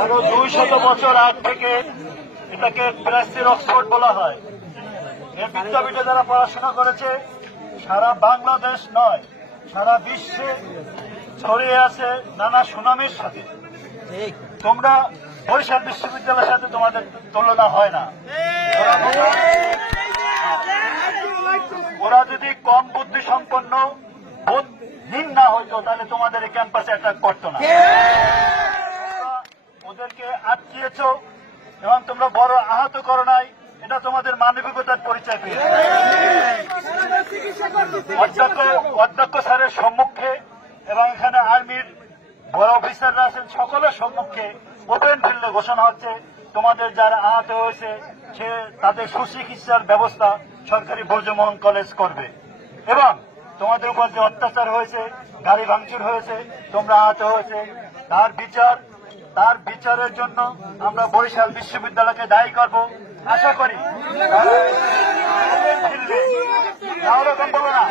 আরো 200 বছর আগ থেকে এটাকে প্রেসির অক্সফোর্ড বলা হয়। এই বিদ্যাপীঠে যারা পড়াশোনা করেছে সারা বাংলাদেশ নয়, সারা বিশ্বে ছড়িয়ে আছে নানা সুনামের সাথে। তোমরা বরিশাল বিশ্ববিদ্যালয়ের সাথে তোমাদের তুলনা হয় না। ওরা যদি কম বুদ্ধি সম্পন্ন বোধহীন না হইতো তাহলে তোমাদের এই ক্যাম্পাসে অ্যাটাক করতো না। ওদেরকে আটকিয়েছ এবং তোমরা বড় আহত করো নাই, এটা তোমাদের মানবিকতার পরিচয় পেয়েছে। অধ্যক্ষ স্যারের সম্মুখে এবং এখানে আর্মির বড় অফিসাররা আছেন, সকলের সম্মুখে ওপেন ফিল্ডে ঘোষণা হচ্ছে তোমাদের যারা আহত হয়েছে সে তাদের সুচিকিৎসার ব্যবস্থা সরকারি ব্রজমোহন কলেজ করবে। এবং তোমাদের উপর যে অত্যাচার হয়েছে, গাড়ি ভাঙচুর হয়েছে, তোমরা আহত হয়েছে, তার বিচারের জন্য আমরা বরিশাল বিশ্ববিদ্যালয়কে দায়ী করব। আশা করি ওরকম বলো না,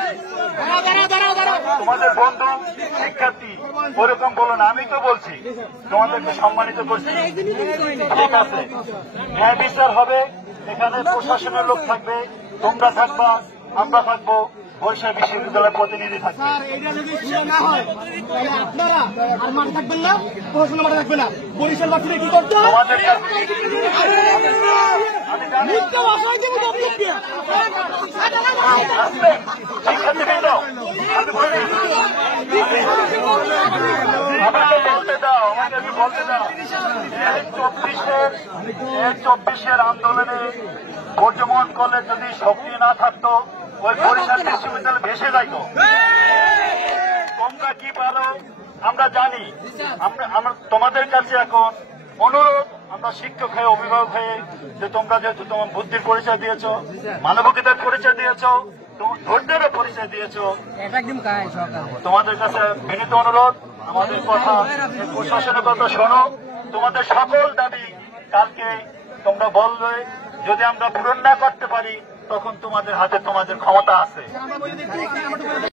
তোমাদের বন্ধু শিক্ষার্থী ওরকম বলো না, আমি তো বলছি তোমাদেরকে সম্মানিত করছি। ঠিক আছে, ন্যায় বিচার হবে, এখানে প্রশাসনের লোক থাকবে, তোমরা থাকবা, আমরা থাকবো, বরিশাল বিশ্ববিদ্যালয়ের প্রতিনিধি থাকবে। তোমাদের শিক্ষার্থীবৃন্দ আমাকে বলতে দাও, বলতে দাও। 24-এর আন্দোলনে ব্রজমোহন কলেজ যদি সক্রিয় না থাকতো ওই বরিশাল বিশ্ববিদ্যালয় ভেসে যাইত। তোমরা কি পারো আমরা জানি। আমরা তোমাদের কাছে এখন অনুরোধ, আমরা শিক্ষক হয়ে অভিভাবক হয়ে, যে তোমরা যেহেতু তোমার বুদ্ধির পরিচয় দিয়েছ, মানবিকতার পরিচয় দিয়েছ, ধৈর্যের পরিচয় দিয়েছ, তোমাদের কাছে বিনীত অনুরোধ, আমাদের কথা প্রশাসনের কথা শোনো। তোমাদের সকল দাবি কালকে তোমরা বলবে, যদি আমরা পূরণ না করতে পারি তখন তোমাদের হাতে তোমাদের ক্ষমতা আছে।